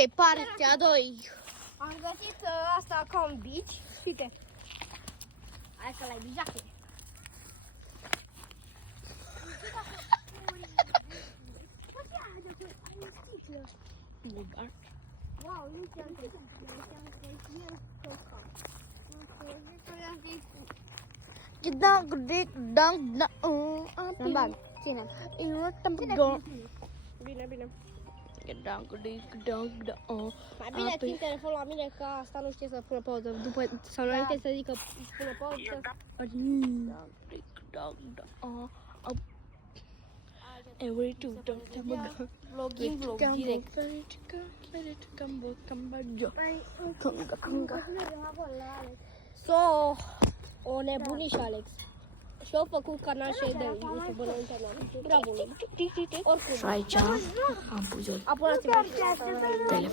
E partea 2. Am găsit asta ca un bici. Uite. Hai să l-ai bijacul. Wow, nu știam că Să-mi bag. Ține. Bine, bine. Mai bine țin telefonul la mine că asta nu știe să pună pauză. După, sau înainte să zică pună pauză. Every two don't Vlog direct. So, o nebuniș Alex. Și au făcut canal și de YouTube până în canal. Bravo lui. Oricum. Și aici am pus eu Apunați-vă. telefon.